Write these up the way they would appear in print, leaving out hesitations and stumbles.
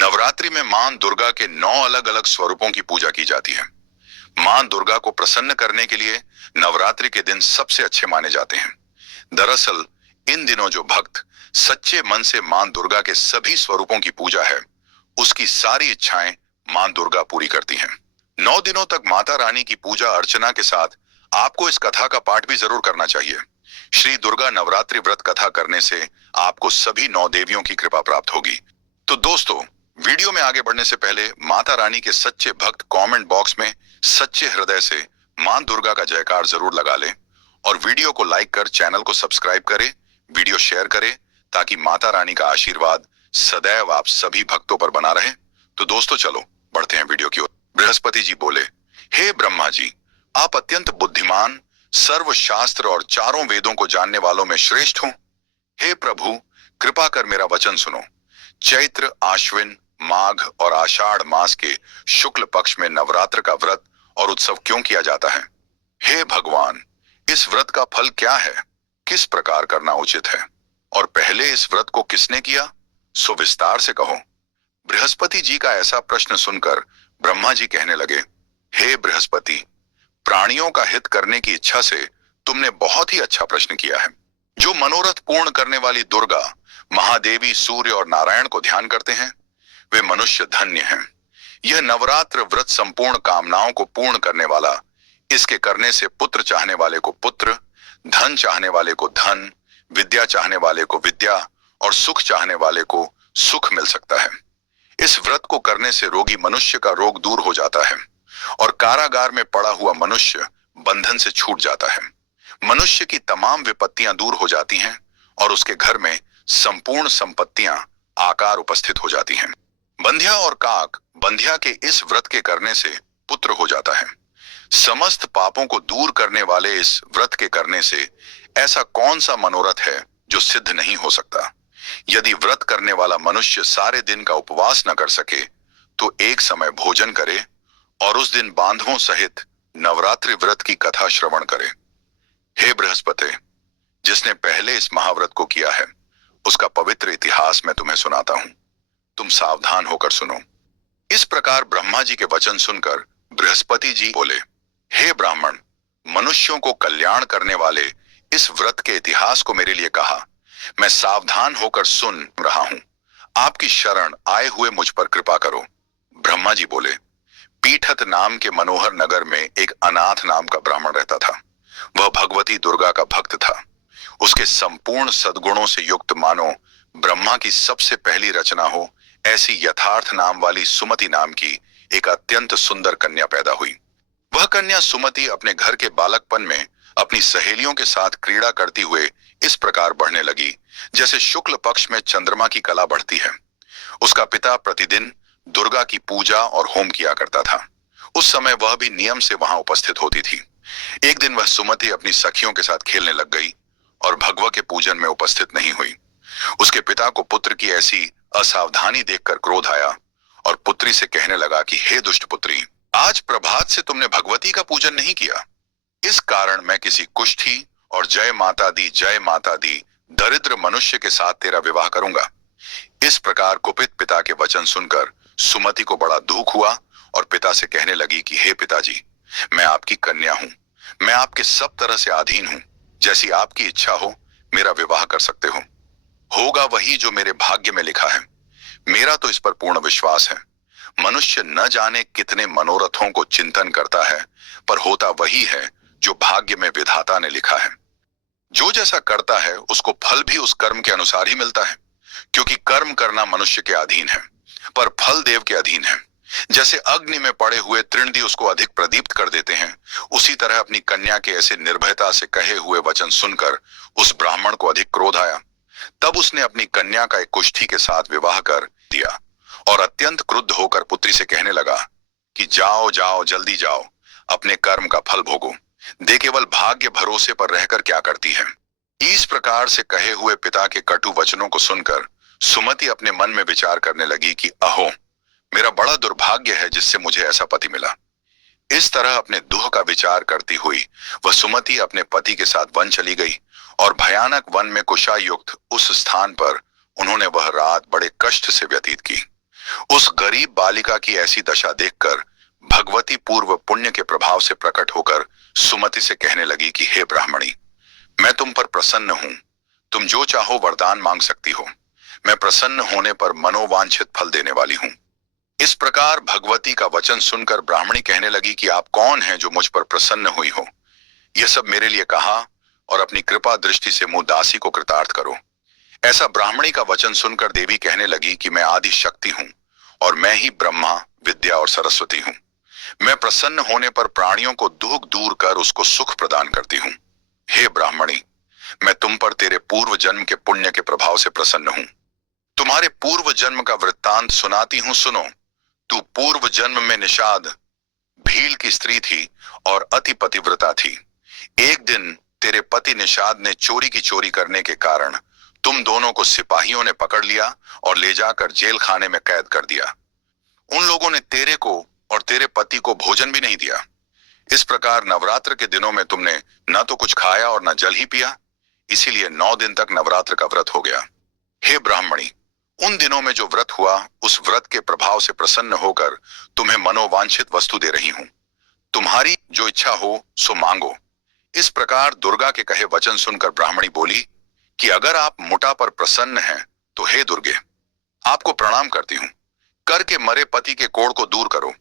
नवरात्रि में मां दुर्गा के 9 अलग अलग स्वरूपों की पूजा की जाती है। मां दुर्गा को प्रसन्न करने के लिए नवरात्रि के दिन सबसे अच्छे माने जाते हैं। दरअसल इन दिनों जो भक्त सच्चे मन से मां दुर्गा के सभी स्वरूपों की पूजा है, उसकी सारी इच्छाएं मां दुर्गा पूरी करती हैं। 9 दिनों तक माता रानी की पूजा अर्चना के साथ आपको इस कथा का पाठ भी जरूर करना चाहिए। श्री दुर्गा नवरात्रि व्रत कथा करने से आपको सभी 9 देवियों की कृपा प्राप्त होगी। तो दोस्तों, वीडियो में आगे बढ़ने से पहले माता रानी के सच्चे भक्त कमेंट बॉक्स में सच्चे हृदय से मां दुर्गा का जयकार जरूर लगा लें और वीडियो को लाइक कर चैनल को सब्सक्राइब करें, वीडियो शेयर करें ताकि माता रानी का आशीर्वाद सदैव आप सभी भक्तों पर बना रहे। तो दोस्तों चलो बढ़ते हैं वीडियो की ओर। बृहस्पति जी बोले, हे ब्रह्मा जी, आप अत्यंत बुद्धिमान, सर्वशास्त्र और चारों वेदों को जानने वालों में श्रेष्ठ हो। हे प्रभु, कृपा कर मेरा वचन सुनो। चैत्र, आश्विन, माघ और आषाढ़ मास के शुक्ल पक्ष में नवरात्र का व्रत और उत्सव क्यों किया जाता है? हे भगवान, इस व्रत का फल क्या है? किस प्रकार करना उचित है? और पहले इस व्रत को किसने किया? सो विस्तार से कहो। बृहस्पति जी का ऐसा प्रश्न सुनकर ब्रह्मा जी कहने लगे, हे बृहस्पति, प्राणियों का हित करने की इच्छा से तुमने बहुत ही अच्छा प्रश्न किया है। जो मनोरथ पूर्ण करने वाली दुर्गा, महादेवी, सूर्य और नारायण को ध्यान करते हैं, वे मनुष्य धन्य हैं। यह नवरात्र व्रत संपूर्ण कामनाओं को पूर्ण करने वाला, इसके करने से पुत्र चाहने वाले को पुत्र, धन चाहने वाले को धन, विद्या चाहने वाले को विद्या और सुख चाहने वाले को सुख मिल सकता है। इस व्रत को करने से रोगी मनुष्य का रोग दूर हो जाता है और कारागार में पड़ा हुआ मनुष्य बंधन से छूट जाता है। मनुष्य की तमाम विपत्तियां दूर हो जाती हैं और उसके घर में संपूर्ण संपत्तियां आकार उपस्थित हो जाती हैं। बंध्या और काक बंध्या के इस व्रत के करने से पुत्र हो जाता है। समस्त पापों को दूर करने वाले इस व्रत के करने से ऐसा कौन सा मनोरथ है जो सिद्ध नहीं हो सकता? यदि व्रत करने वाला मनुष्य सारे दिन का उपवास न कर सके तो एक समय भोजन करे और उस दिन बांधवों सहित नवरात्रि व्रत की कथा श्रवण करे। हे बृहस्पति, जिसने पहले इस महाव्रत को किया है, उसका पवित्र इतिहास मैं तुम्हें सुनाता हूं। तुम सावधान होकर सुनो। इस प्रकार ब्रह्मा जी के वचन सुनकर बृहस्पति जी बोले, हे ब्राह्मण, मनुष्यों को कल्याण करने वाले इस व्रत के इतिहास को मेरे लिए कहा। मैं सावधान होकर सुन रहा हूं। आपकी शरण आए हुए मुझ पर कृपा करो। ब्रह्मा जी बोले, पीठत नाम के मनोहर नगर में एक अनाथ नाम का ब्राह्मण रहता था। वह भगवती दुर्गा का भक्त था। उसके संपूर्ण सद्गुणों से युक्त मानो ब्रह्मा की सबसे पहली रचना हो ऐसी यथार्थ नाम वाली सुमति नाम की एक अत्यंत सुंदर कन्या पैदा हुई। वह कन्या सुमति अपने घर के बालकपन में अपनी सहेलियों के साथ क्रीड़ा करती हुए इस प्रकार बढ़ने लगी जैसे शुक्ल पक्ष में चंद्रमा की कला बढ़ती है। उसका पिता प्रतिदिन दुर्गा की पूजा और होम किया करता था। उस समय वह भी नियम से वहां उपस्थित होती थी। एक दिन वह सुमति अपनी सखियों के साथ खेलने लग गई और भगवा के पूजन में उपस्थित नहीं हुई। उसके पिता को पुत्र की ऐसी असावधानी देखकर क्रोध आया और पुत्री से कहने लगा कि हे दुष्ट पुत्री, आज प्रभात से तुमने भगवती का पूजन नहीं किया। इस कारण मैं किसी कुष्ठी और जय माता दी दरिद्र मनुष्य के साथ तेरा विवाह करूंगा। इस प्रकार कुपित पिता के वचन सुनकर सुमति को बड़ा दुख हुआ और पिता से कहने लगी कि हे पिताजी, मैं आपकी कन्या हूं। मैं आपके सब तरह से अधीन हूं। जैसी आपकी इच्छा हो मेरा विवाह कर सकते हो। होगा वही जो मेरे भाग्य में लिखा है। मेरा तो इस पर पूर्ण विश्वास है। मनुष्य न जाने कितने मनोरथों को चिंतन करता है, पर होता वही है जो भाग्य में विधाता ने लिखा है। जो जैसा करता है उसको फल भी उस कर्म के अनुसार ही मिलता है, क्योंकि कर्म करना मनुष्य के अधीन है पर फल देव के अधीन है। जैसे अग्नि में पड़े हुए तृणदी उसको अधिक प्रदीप्त कर देते हैं, उसी तरह अपनी कन्या के ऐसे निर्भयता से कहे हुए वचन सुनकर उस ब्राह्मण को अधिक क्रोध आया। तब उसने अपनी कन्या का एक कुष्ठी के साथ विवाह कर दिया और अत्यंत क्रुद्ध होकर पुत्री से कहने लगा कि जाओ जाओ, जल्दी जाओ, अपने कर्म का फल भोगो। दे केवल भाग्य भरोसे पर रहकर क्या करती है। इस प्रकार से कहे हुए पिता के कटु वचनों को सुनकर सुमति अपने मन में विचार करने लगी कि अहो, मेरा बड़ा दुर्भाग्य है जिससे मुझे ऐसा पति मिला। इस तरह अपने दुख का विचार करती हुई वह सुमति अपने पति के साथ वन चली गई और भयानक वन में कुशा युक्त उस स्थान पर उन्होंने वह रात बड़े कष्ट से व्यतीत की। उस गरीब बालिका की ऐसी दशा देखकर भगवती पूर्व पुण्य के प्रभाव से प्रकट होकर सुमति से कहने लगी कि हे ब्राह्मणी, मैं तुम पर प्रसन्न हूं। तुम जो चाहो वरदान मांग सकती हो। मैं प्रसन्न होने पर मनोवांछित फल देने वाली हूं। इस प्रकार भगवती का वचन सुनकर ब्राह्मणी कहने लगी कि आप कौन हैं जो मुझ पर प्रसन्न हुई हो। यह सब मेरे लिए कहा और अपनी कृपा दृष्टि से मुंह दासी को कृतार्थ करो। ऐसा ब्राह्मणी का वचन सुनकर देवी कहने लगी कि मैं आदि शक्ति हूं और मैं ही ब्रह्मा, विद्या और सरस्वती हूं। मैं प्रसन्न होने पर प्राणियों को दुख दूर कर उसको सुख प्रदान करती हूं। हे ब्राह्मणी, मैं तुम पर तेरे पूर्व जन्म के पुण्य के प्रभाव से प्रसन्न हूं। तुम्हारे पूर्व जन्म का वृत्तांत सुनाती हूं, सुनो। तू पूर्व जन्म में निषाद भील की स्त्री थी और अति पतिव्रता थी। एक दिन तेरे पति निषाद ने चोरी करने के कारण तुम दोनों को सिपाहियों ने पकड़ लिया और ले जाकर जेल खाने में कैद कर दिया। उन लोगों ने तेरे को और तेरे पति को भोजन भी नहीं दिया। इस प्रकार नवरात्र के दिनों में तुमने न तो कुछ खाया और न जल ही पिया, इसीलिए 9 दिन तक नवरात्र का व्रत हो गया। हे ब्राह्मणी, उन दिनों में जो व्रत हुआ, उस व्रत के प्रभाव से प्रसन्न होकर तुम्हें मनोवांछित वस्तु दे रही हूं। तुम्हारी जो इच्छा हो सो मांगो। इस प्रकार दुर्गा के कहे वचन सुनकर ब्राह्मणी बोली कि अगर आप मुटा पर प्रसन्न हैं तो हे दुर्गे, आपको प्रणाम करती हूं। करके मरे पति के कोढ़ को दूर करो।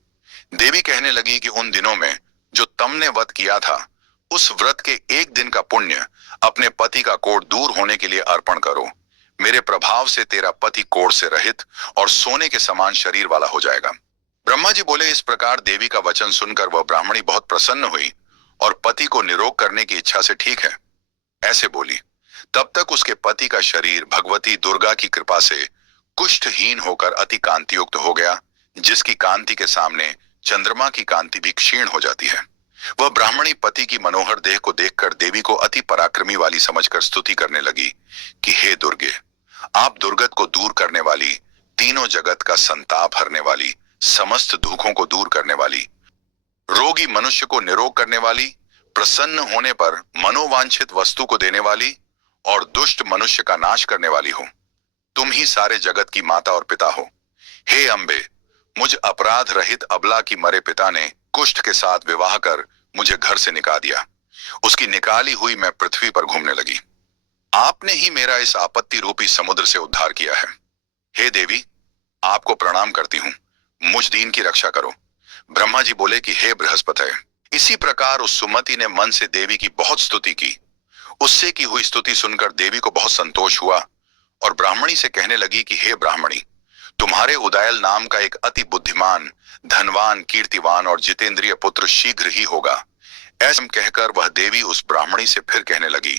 देवी कहने लगी कि उन दिनों में जो तुमने व्रत किया था, उस व्रत के एक दिन का पुण्य अपने पति का कोढ़ दूर होने के लिए अर्पण करो। मेरे प्रभाव से तेरा पति कोढ़ से रहित और सोने के समान शरीर वाला हो जाएगा। ब्रह्मा जी बोले। इस प्रकार देवी का वचन सुनकर वह ब्राह्मणी बहुत प्रसन्न हुई और पति को निरोग करने की इच्छा से ठीक है ऐसे बोली। तब तक उसके पति का शरीर भगवती दुर्गा की कृपा से कुष्ठहीन होकर अति कांतियुक्त हो गया, जिसकी कांति के सामने चंद्रमा की कांति भी क्षीण हो जाती है। वह ब्राह्मणी पति की मनोहर देह को देखकर देवी को अति पराक्रमी वाली समझकर स्तुति करने लगी कि हे दुर्गे, आप दुर्गत को दूर करने वाली, तीनों जगत का संताप हरने वाली, समस्त दुखों को दूर करने वाली, रोगी मनुष्य को निरोग करने वाली, प्रसन्न होने पर मनोवांछित वस्तु को देने वाली और दुष्ट मनुष्य का नाश करने वाली हो। तुम ही सारे जगत की माता और पिता हो। हे अम्बे, मुझ अपराध रहित अबला की मरे पिता ने कुष्ठ के साथ विवाह कर मुझे घर से निकाल दिया। उसकी निकाली हुई मैं पृथ्वी पर घूमने लगी। आपने ही मेरा इस आपत्ति रूपी समुद्र से उद्धार किया है। हे देवी, आपको प्रणाम करती हूं। मुझ दीन की रक्षा करो। ब्रह्मा जी बोले कि हे बृहस्पति। इसी प्रकार उस सुमति ने मन से देवी की बहुत स्तुति की। उससे की हुई स्तुति सुनकर देवी को बहुत संतोष हुआ और ब्राह्मणी से कहने लगी कि हे ब्राह्मणी, तुम्हारे उदयल नाम का एक अति बुद्धिमान, धनवान, कीर्तिवान और जितेंद्रिय पुत्र शीघ्र ही होगा। ऐसा कहकर वह देवी उस ब्राह्मणी से फिर कहने लगी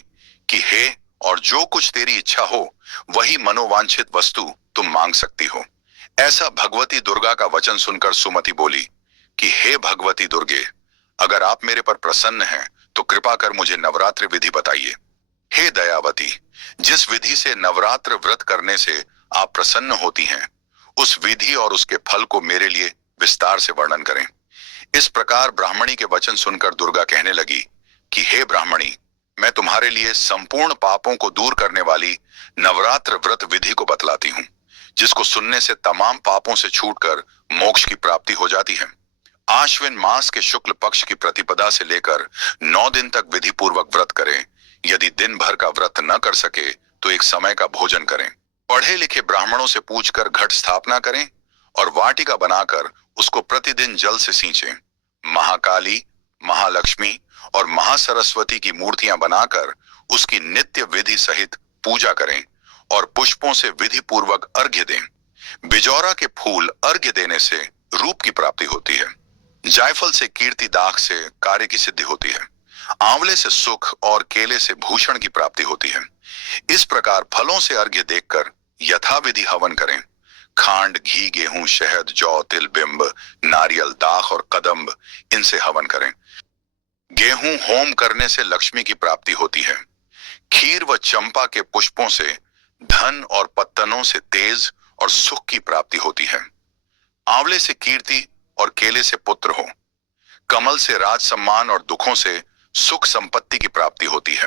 कि हे, और जो कुछ तेरी इच्छा हो वही मनोवांछित वस्तु तुम मांग सकती हो। ऐसा भगवती दुर्गा का वचन सुनकर सुमति बोली कि हे भगवती दुर्गे, अगर आप मेरे पर प्रसन्न हैं तो कृपा कर मुझे नवरात्र विधि बताइए। हे दयावती, जिस विधि से नवरात्र व्रत करने से आप प्रसन्न होती हैं, उस विधि और उसके फल को मेरे लिए विस्तार से वर्णन करें। इस प्रकार ब्राह्मणी के वचन सुनकर दुर्गा कहने लगी कि हे ब्राह्मणी, मैं तुम्हारे लिए संपूर्ण पापों को दूर करने वाली नवरात्र व्रत विधि को बतलाती हूं, जिसको सुनने से तमाम पापों से छूटकर मोक्ष की प्राप्ति हो जाती है। आश्विन मास के शुक्ल पक्ष की प्रतिपदा से लेकर 9 दिन तक विधि पूर्वक व्रत करें। यदि दिन भर का व्रत न कर सके तो एक समय का भोजन करें। पढ़े लिखे ब्राह्मणों से पूछकर घट स्थापना करें और वाटिका बनाकर उसको प्रतिदिन जल से सींचें। महाकाली, महालक्ष्मी और महासरस्वती की मूर्तियां बनाकर उसकी नित्य विधि सहित पूजा करें और पुष्पों से विधि पूर्वक अर्घ्य दें। बिजौरा के फूल अर्घ्य देने से रूप की प्राप्ति होती है। जायफल से कीर्ति, दाख से कार्य की सिद्धि होती है। आंवले से सुख और केले से भूषण की प्राप्ति होती है। इस प्रकार फलों से अर्घ्य देकर यथाविधि हवन करें। खांड, घी, गेहूं, शहद, जौ, तिल, बिंब, नारियल, दाख और कदम्ब, इनसे हवन करें। गेहूं होम करने से लक्ष्मी की प्राप्ति होती है। खीर व चंपा के पुष्पों से धन और पत्तनों से तेज और सुख की प्राप्ति होती है। आंवले से कीर्ति और केले से पुत्र हो। कमल से राज सम्मान और दुखों से सुख संपत्ति की प्राप्ति होती है।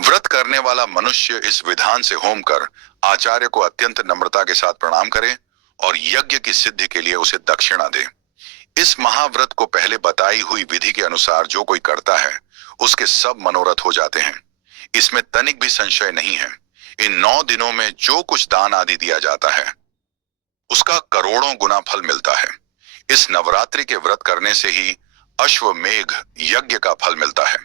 व्रत करने वाला मनुष्य इस विधान से होम कर आचार्य को अत्यंत नम्रता के साथ प्रणाम करे और यज्ञ की सिद्धि के लिए उसे दक्षिणा दे। इस महाव्रत को पहले बताई हुई विधि के अनुसार जो कोई करता है उसके सब मनोरथ हो जाते हैं। इसमें तनिक भी संशय नहीं है। इन 9 दिनों में जो कुछ दान आदि दिया जाता है उसका करोड़ों गुना फल मिलता है। इस नवरात्रि के व्रत करने से ही अश्वमेघ यज्ञ का फल मिलता है।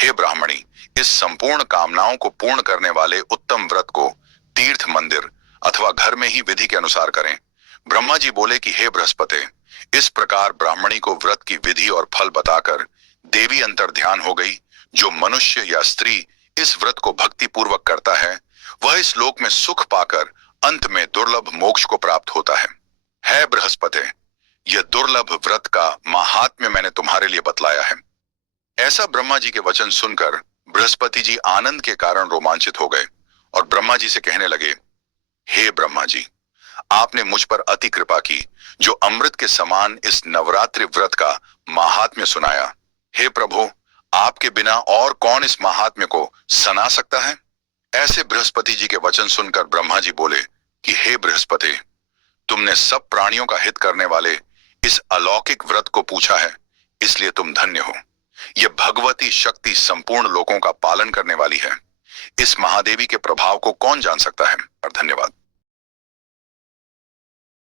हे ब्राह्मणी, इस संपूर्ण कामनाओं को पूर्ण करने वाले उत्तम व्रत को तीर्थ, मंदिर अथवा घर में ही विधि के अनुसार करें। ब्रह्मा जी बोले कि हे बृहस्पति, इस प्रकार ब्राह्मणी को व्रत की विधि और फल बताकर देवी अंतर ध्यान हो गई। जो मनुष्य या स्त्री इस व्रत को भक्ति पूर्वक करता है वह इस लोक में सुख पाकर अंत में दुर्लभ मोक्ष को प्राप्त होता है। हे बृहस्पति, यह दुर्लभ व्रत का महात्म्य मैंने तुम्हारे लिए बतलाया है। ऐसा ब्रह्मा जी के वचन सुनकर बृहस्पति जी आनंद के कारण रोमांचित हो गए और ब्रह्मा जी से कहने लगे, हे ब्रह्मा जी, आपने मुझ पर अति कृपा की जो अमृत के समान इस नवरात्रि व्रत का महात्म्य सुनाया। हे प्रभु, आपके बिना और कौन इस महात्म्य को सुना सकता है? ऐसे बृहस्पति जी के वचन सुनकर ब्रह्मा जी बोले कि हे बृहस्पति, तुमने सब प्राणियों का हित करने वाले इस अलौकिक व्रत को पूछा है, इसलिए तुम धन्य हो। यह भगवती शक्ति संपूर्ण लोकों का पालन करने वाली है। इस महादेवी के प्रभाव को कौन जान सकता है? और धन्यवाद।